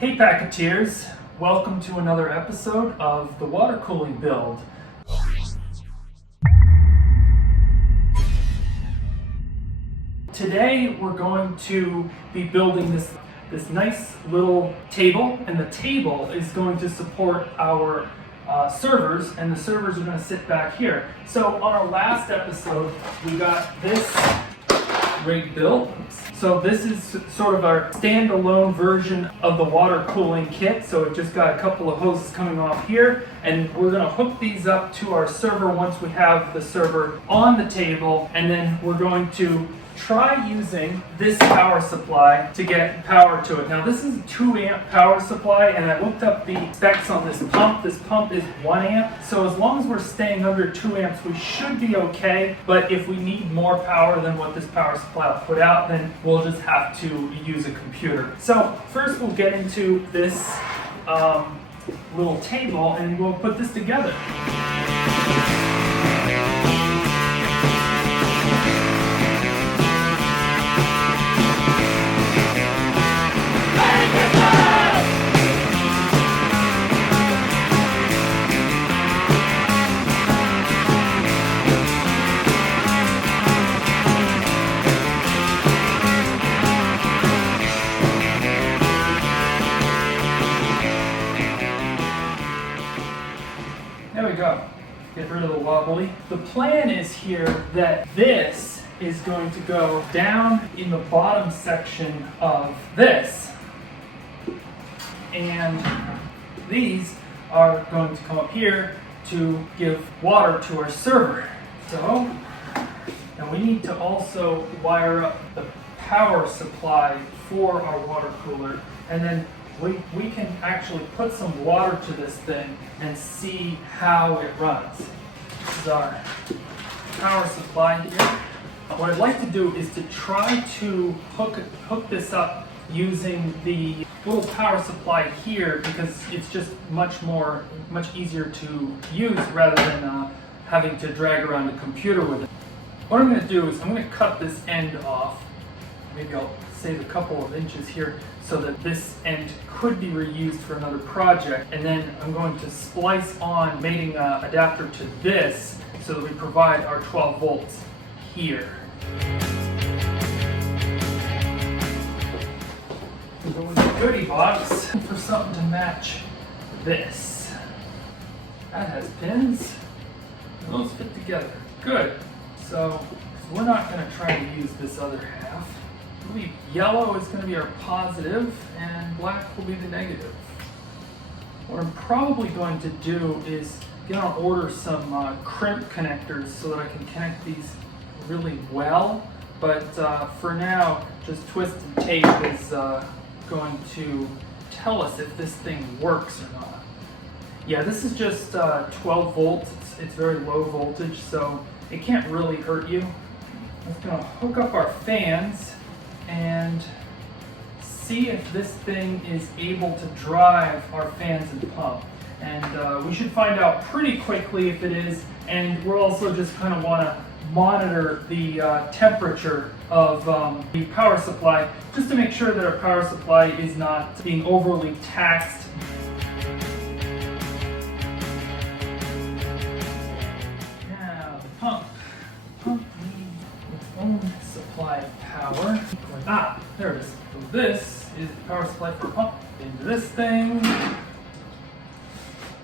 Hey Packeteers, welcome to another episode of the water cooling build. Today we're going to be building this nice little table, and the table is going to support our servers, and the servers are going to sit back here. So on our last episode we got this rig built. So this is sort of our standalone version of the water cooling kit. So it just got a couple of hoses coming off here, and we're going to hook these up to our server once we have the server on the table, and then we're going to try using this power supply to get power to it. Now this is a 2 amp power supply, and I looked up the specs on this pump. This pump is 1 amp, so as long as we're staying under 2 amps we should be okay. But if we need more power than what this power supply will put out, then we'll just have to use a computer. So first we'll get into this little table and we'll put this together. There we go. Get rid of the wobbly. The plan is here that this is going to go down in the bottom section of this, and these are going to come up here to give water to our server. So, and we need to also wire up the power supply for our water cooler, and then we can actually put some water to this thing and see how it runs. This is our power supply here. What I'd like to do is to try to hook this up using the little power supply here, because it's just much easier to use rather than having to drag around a computer with it. What I'm going to do is I'm going to cut this end off. Maybe I'll save a couple of inches here so that this end could be reused for another project, and then I'm going to splice on mating adapter to this so that we provide our 12 volts here. We're going to the goodie box for something to match this. That has pins. Those fit together. Good. So we're not going to try to use this other half. Yellow is going to be our positive and black will be the negative. What I'm probably going to do is order some crimp connectors so that I can connect these really well, but for now just twisted tape is going to tell us if this thing works or not. Yeah, this is just 12 volts. It's very low voltage, so it can't really hurt you. I'm just going to hook up our fans and see if this thing is able to drive our fans and pump. And we should find out pretty quickly if it is, and we'll also just kind of want to monitor the temperature of the power supply, just to make sure that our power supply is not being overly taxed. Now the pump needs its own supply of power. There it is. So this is the power supply for a pump. Into this thing. I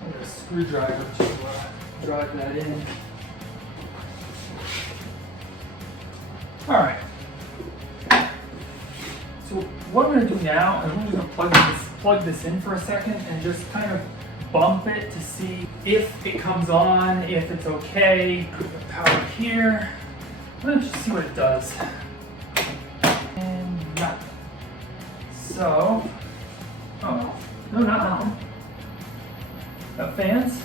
need a screwdriver to drive that in. Alright. So what I'm going to do now is I'm just going to plug this in for a second and just kind of bump it to see if it comes on, if it's okay. Put the power here. Let's just see what it does. And nothing. So, oh, no, not nothing. Got fans?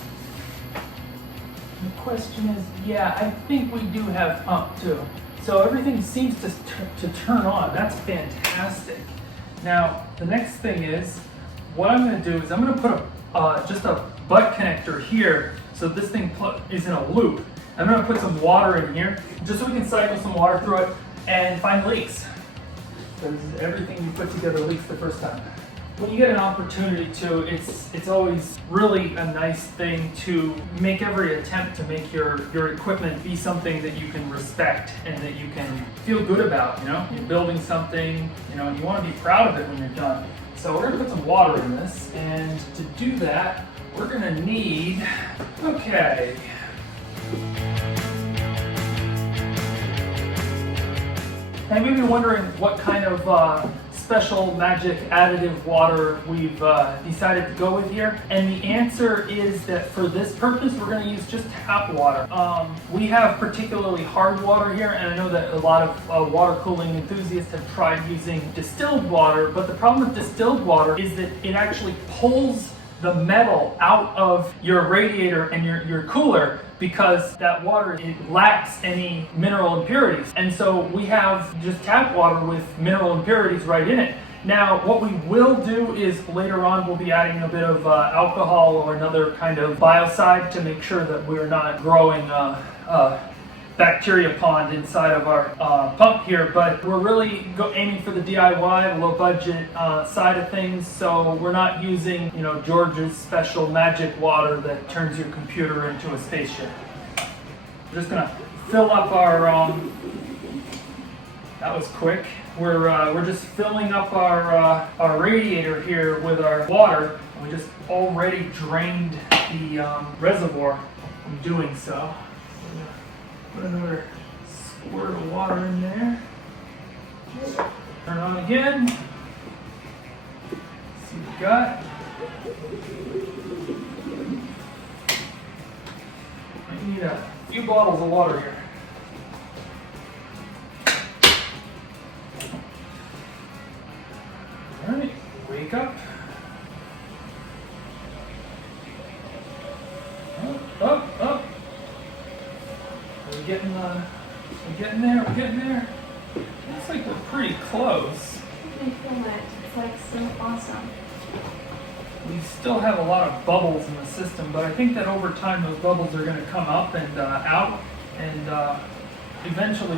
The question is, yeah, I think we do have pump too. So everything seems to turn on. That's fantastic. Now, the next thing is, what I'm going to do is I'm going to put just a butt connector here so this thing is in a loop. I'm going to put some water in here just so we can cycle some water through it and find leaks. Because everything you put together leaks the first time. when you get an opportunity to, it's always really a nice thing to make every attempt to make your equipment be something that you can respect and that you can feel good about, you know? You're building something, you know, and you want to be proud of it when you're done. So we're gonna put some water in this, and to do that, we're gonna need, okay. Now you may be wondering what kind of special magic additive water we've decided to go with here. And the answer is that for this purpose, we're going to use just tap water. We have particularly hard water here, and I know that a lot of water cooling enthusiasts have tried using distilled water, but the problem with distilled water is that it actually pulls the metal out of your radiator and your cooler, because that water, it lacks any mineral impurities. And so we have just tap water with mineral impurities right in it. Now, what we will do is later on we'll be adding a bit of alcohol or another kind of biocide to make sure that we're not growing bacteria pond inside of our pump here, but we're really aiming for the DIY, low budget side of things, so we're not using, you know, George's special magic water that turns your computer into a spaceship. We're just gonna fill up our, that was quick. We're just filling up our radiator here with our water. We just already drained the reservoir in doing so. Put another squirt of water in there. Turn on again. See what we got. I need a few bottles of water here. All right, wake up. Up, up. We're getting there, we're getting there. Looks like we're pretty close. I feel it. It's like so awesome. We still have a lot of bubbles in the system, but I think that over time those bubbles are going to come up and out, and eventually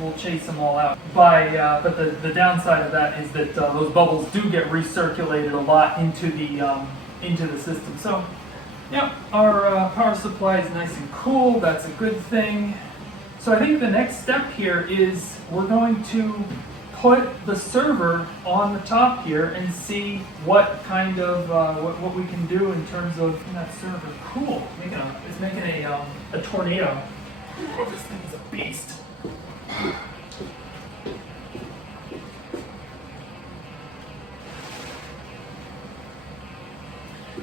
we'll chase them all out. But the downside of that is that those bubbles do get recirculated a lot into the system. So, yeah, our power supply is nice and cool. That's a good thing. So I think the next step here is we're going to put the server on the top here and see what kind of what we can do in terms of that server. Cool. It's making a tornado. Oh, this thing is a beast.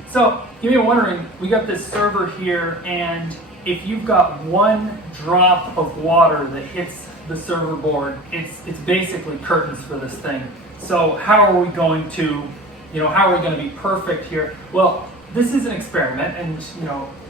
So, you may be wondering, we got this server here, and if you've got one drop of water that hits the server board, it's basically curtains for this thing. So how are we going to, how are we going to be perfect here? Well, this is an experiment, and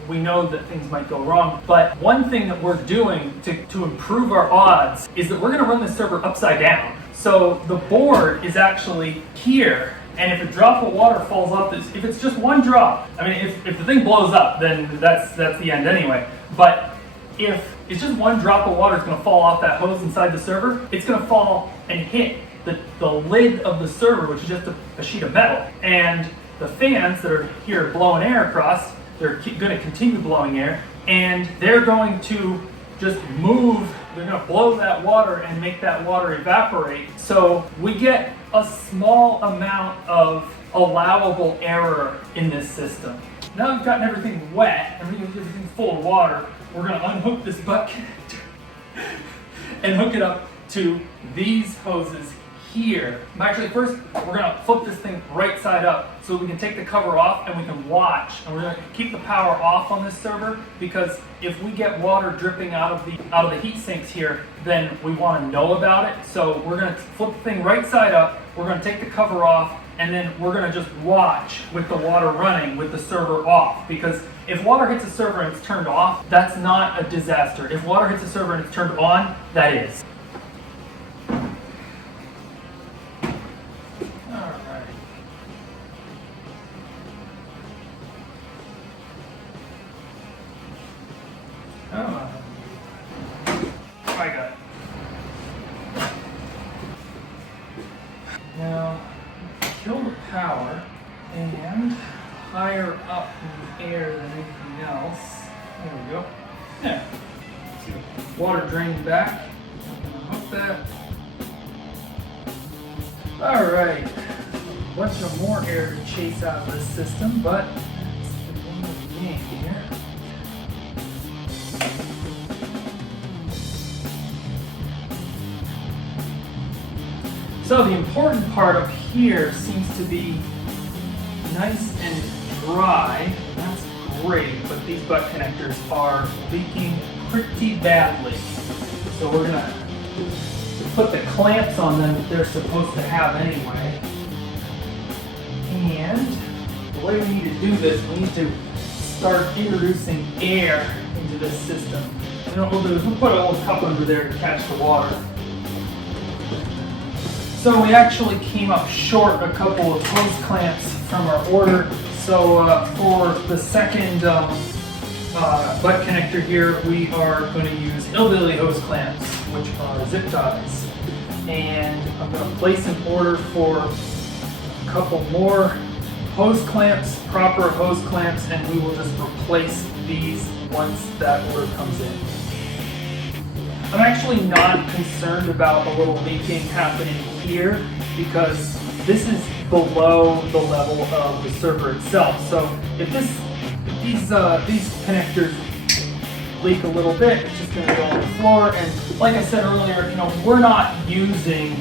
we know that things might go wrong, but one thing that we're doing to improve our odds is that we're going to run this server upside down. So the board is actually here, and if a drop of water falls off this, if it's just one drop, I mean, if the thing blows up, then that's the end anyway. But if it's just one drop of water is going to fall off that hose inside the server, it's going to fall and hit the lid of the server, which is just a sheet of metal. And the fans that are here blowing air across, they're going to continue blowing air, and they're going to just move, they're going to blow that water and make that water evaporate. So we get a small amount of allowable error in this system. Now we've gotten everything wet, everything's full of water, we're going to unhook this bucket and hook it up to these hoses here. Actually, first we're going to flip this thing right side up so we can take the cover off and we can watch. And we're going to keep the power off on this server, because if we get water dripping out of the heat sinks here, then we want to know about it. So we're going to flip the thing right side up. We're going to take the cover off, and then we're going to just watch with the water running with the server off. Because if water hits a server and it's turned off, that's not a disaster. If water hits a server and it's turned on, that is. I got it. Now, kill the power. and higher up in the air than anything else. There we go. Yeah. See the water draining back. I'm gonna hook that. All right. A bunch of more air to chase out of this system, but it's the name of the game here. So the important part up here seems to be nice and dry. That's great, but these butt connectors are leaking pretty badly. So we're gonna put the clamps on them that they're supposed to have anyway. And the way we need to do this, we need to start introducing air into this system. And what we'll do is we'll put a little cup under there to catch the water. So we actually came up short a couple of hose clamps from our order. So for the second butt connector here, we are going to use hillbilly hose clamps, which are zip ties. And I'm going to place an order for a couple more hose clamps, proper hose clamps, and we will just replace these once that order comes in. I'm actually not concerned about a little leaking happening here because this is below the level of the server itself. So if these connectors leak a little bit, it's just going to go on the floor. And like I said earlier, we're not using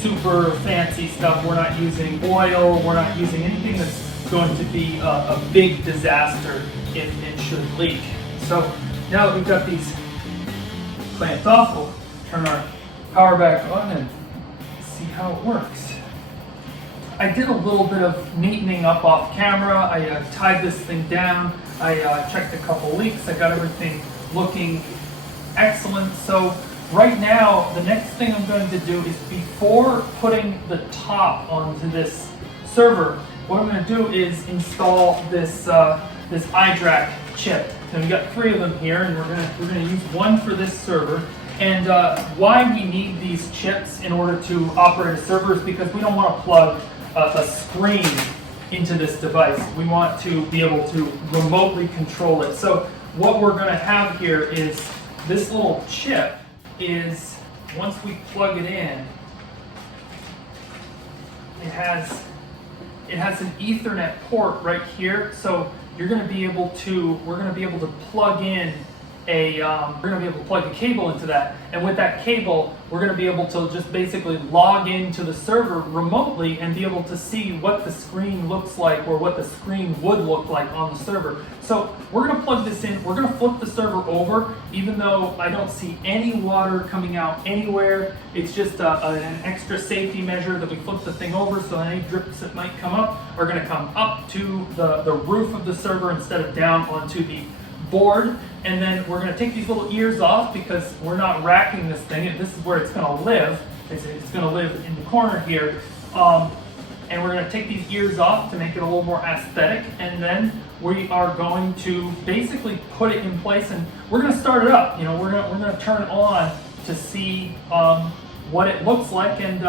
super fancy stuff. We're not using oil. We're not using anything that's going to be a big disaster if it should leak. So now that we've got these clamped off, we'll turn our power back on and see how it works. I did a little bit of neatening up off camera. I tied this thing down. I checked a couple leaks. I got everything looking excellent. So right now, the next thing I'm going to do is before putting the top onto this server, what I'm going to do is install this iDRAC chip. And we've got 3 of them here, and we're gonna use one for this server. And why we need these chips in order to operate a server is because we don't want to plug a screen into this device. We want to be able to remotely control it. So what we're going to have here is this little chip is, once we plug it in, it has an Ethernet port right here. So we're going to be able to plug in a cable into that, and with that cable, we're going to be able to just basically log into the server remotely and be able to see what the screen looks like or what the screen would look like on the server. So we're going to plug this in. We're going to flip the server over, even though I don't see any water coming out anywhere. It's just an extra safety measure that we flip the thing over, so any drips that might come up are going to come up to the roof of the server instead of down onto the board. And then we're going to take these little ears off because we're not racking this thing. This is where it's going to live. It's going to live in the corner here. And we're going to take these ears off to make it a little more aesthetic. And then we are going to basically put it in place, and we're going to start it up. We're going to turn it on to see what it looks like, and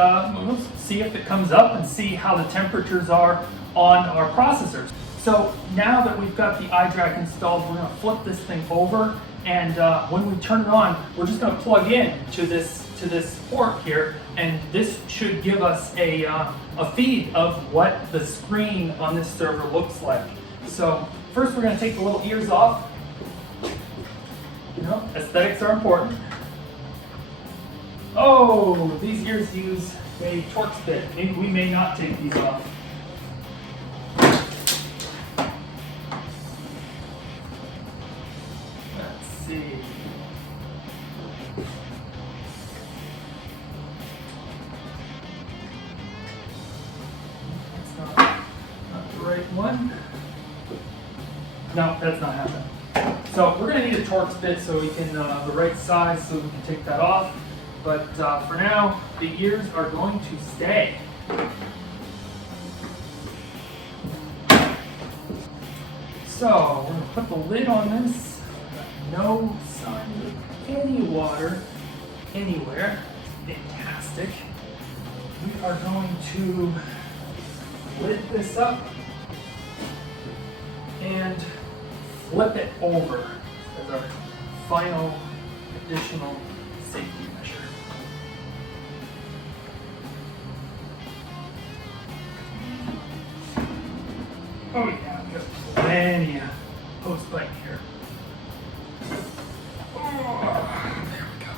we'll see if it comes up and see how the temperatures are on our processors. So now that we've got the iDRAC installed, we're going to flip this thing over, and when we turn it on, we're just going to plug in to this port here, and this should give us a feed of what the screen on this server looks like. So first, we're going to take the little ears off. Aesthetics are important. Oh, these ears use a Torx bit. Maybe we may not take these off. See. That's not the right one. No, that's not happening. So we're going to need a Torx bit so we can, the right size, so we can take that off. But for now, the ears are going to stay. So we're going to put the lid on this. No signs of any water anywhere. Fantastic. We are going to lift this up and flip it over as our final additional safety measure. Oh yeah, we've got plenty of hose pipe here. Oh, there we go.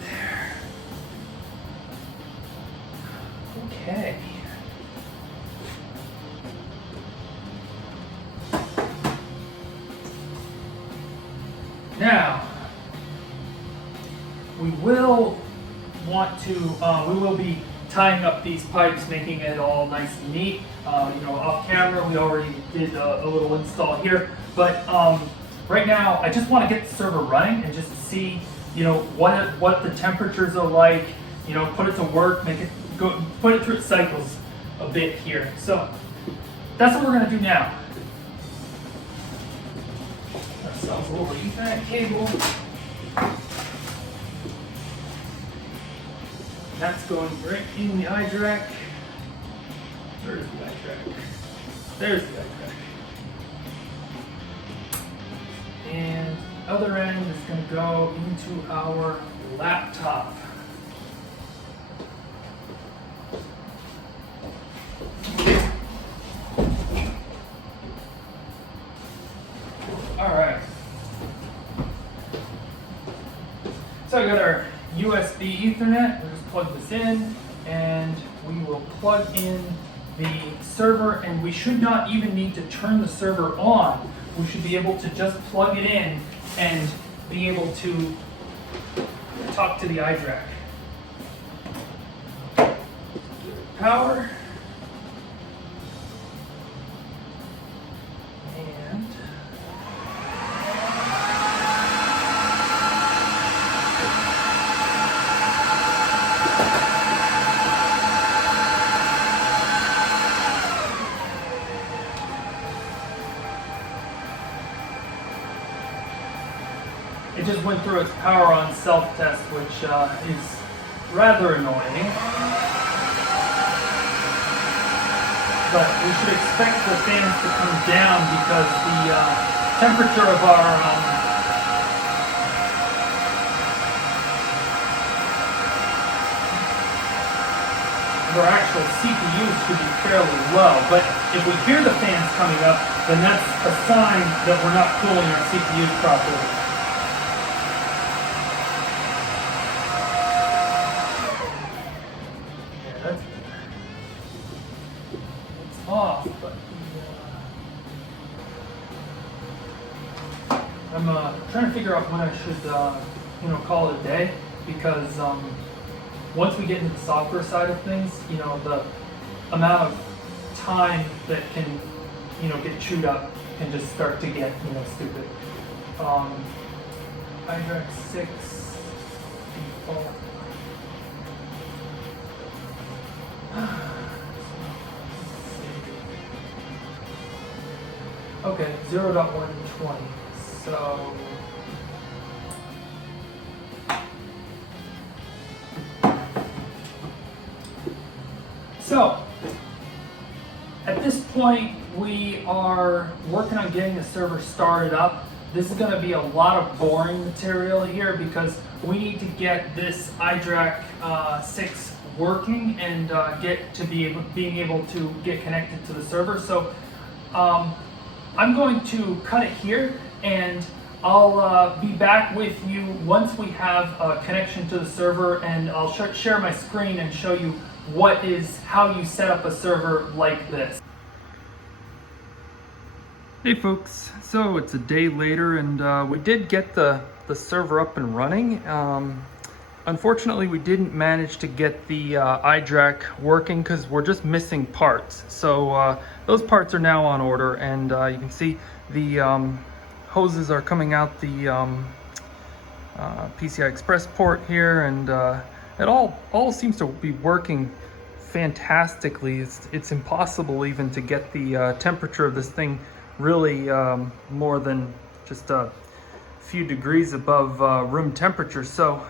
There. Okay. Now, we will want to, we will be tying up these pipes, making it all nice and neat. Off camera, we already did a little install here, but right now, I just want to get the server running and just see, what the temperatures are like. Put it to work, make it go, put it through its cycles a bit here. So that's what we're going to do now. Ourselves a little Ethernet cable. That's going right in the iDRAC. Where's the iDRAC? There's the iDRAC. And the other end is going to go into our laptop. All right. So I got our USB Ethernet. We'll just plug this in, and we will plug in the server, and we should not even need to turn the server on. We should be able to just plug it in and be able to talk to the iDRAC. Power. And it just went through its power on self-test, which is rather annoying. But we should expect the fans to come down because the temperature of our actual CPUs should be fairly low. But if we hear the fans coming up, then that's a sign that we're not cooling our CPUs properly. Off, but I'm trying to figure out when I should, call it a day, because once we get into the software side of things, the amount of time that can, get chewed up can just start to get, stupid. iDRAC 6 default. Okay, 0.120. So at this point, we are working on getting the server started up. This is going to be a lot of boring material here because we need to get this iDRAC 6 working and being able to get connected to the server. So I'm going to cut it here, and I'll be back with you once we have a connection to the server, and I'll share my screen and show you how you set up a server like this. Hey folks, so it's a day later, and we did get the server up and running. Unfortunately, we didn't manage to get the iDRAC working because we're just missing parts. So those parts are now on order, and you can see the hoses are coming out the PCI Express port here, and it all seems to be working fantastically. It's impossible even to get the temperature of this thing really more than just a few degrees above room temperature. So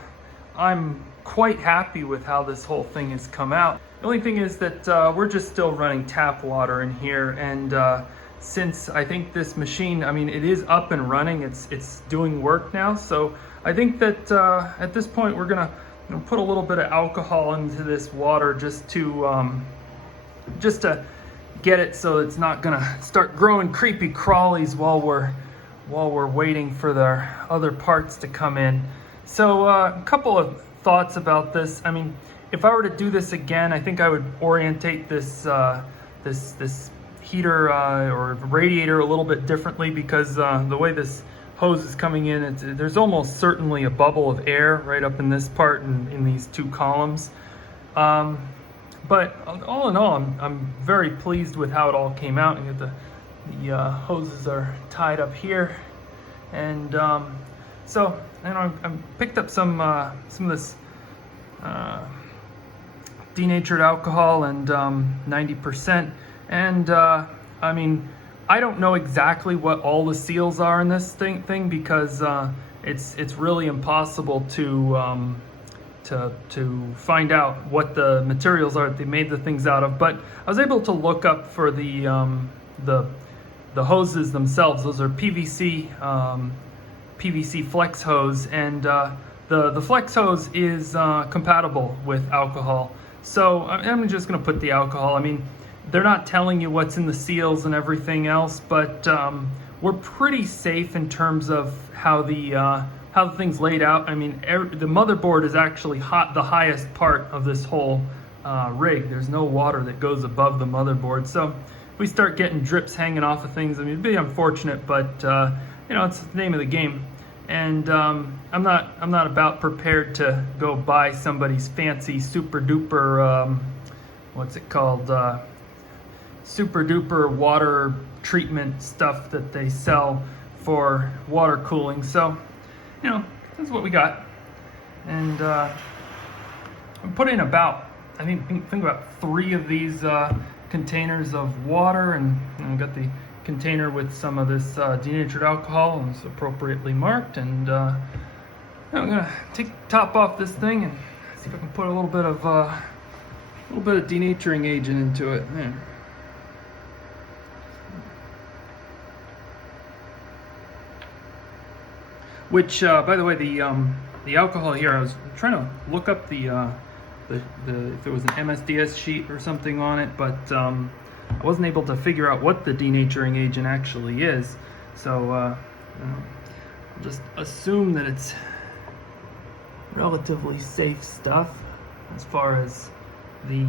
I'm quite happy with how this whole thing has come out. The only thing is that we're just still running tap water in here, and since I think this machine, I mean, it is up and running, it's doing work now, so I think that at this point we're gonna put a little bit of alcohol into this water just to get it so it's not gonna start growing creepy crawlies while we're waiting for the other parts to come in. So a couple of thoughts about this. I mean, if I were to do this again, I think I would orientate this this heater or radiator a little bit differently, because the way this hose is coming in, there's almost certainly a bubble of air right up in this part and in these two columns. But all in all, I'm very pleased with how it all came out. And the hoses are tied up here, and so I picked up some of this denatured alcohol and 90%, and I mean, I don't know exactly what all the seals are in this thing because it's really impossible to find out what the materials are that they made the things out of. But I was able to look up for the hoses themselves. Those are PVC flex hose, and the flex hose is compatible with alcohol. So I'm just going to put the alcohol. I mean, they're not telling you what's in the seals and everything else, but we're pretty safe in terms of how the thing's laid out. I mean, the motherboard is actually the highest part of this whole rig. There's no water that goes above the motherboard. So if we start getting drips hanging off of things, I mean, it'd be unfortunate, but you know, it's the name of the game. And I'm not about prepared to go buy somebody's fancy super duper what's it called, super duper water treatment stuff that they sell for water cooling. So, you know, this is what we got. And I put in about, I think about 3 of these containers of water, and I've got the container with some of this denatured alcohol, and it's appropriately marked. And I'm gonna take the top off this thing and see if I can put a little bit of denaturing agent into it. There. Which, by the way, the alcohol here, I was trying to look up the if there was an MSDS sheet or something on it, but I wasn't able to figure out what the denaturing agent actually is. So I'll just assume that it's relatively safe stuff as far as the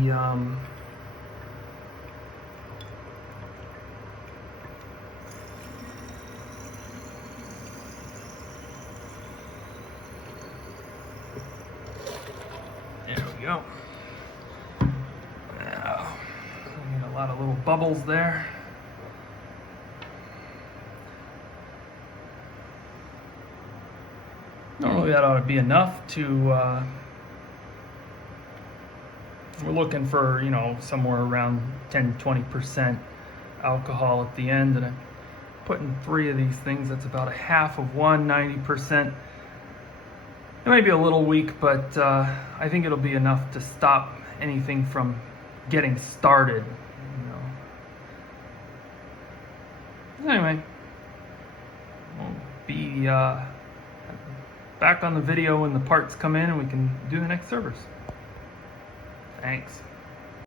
there we go. Now, I get a lot of little bubbles there. Normally that ought to be enough to, we're looking for, you know, somewhere around 10-20% alcohol at the end, and I'm putting 3 of these things. That's about a half of one, 90%. It might be a little weak, but I think it'll be enough to stop anything from getting started, you know. Anyway, we'll be back on the video when the parts come in and we can do the next servers. Thanks.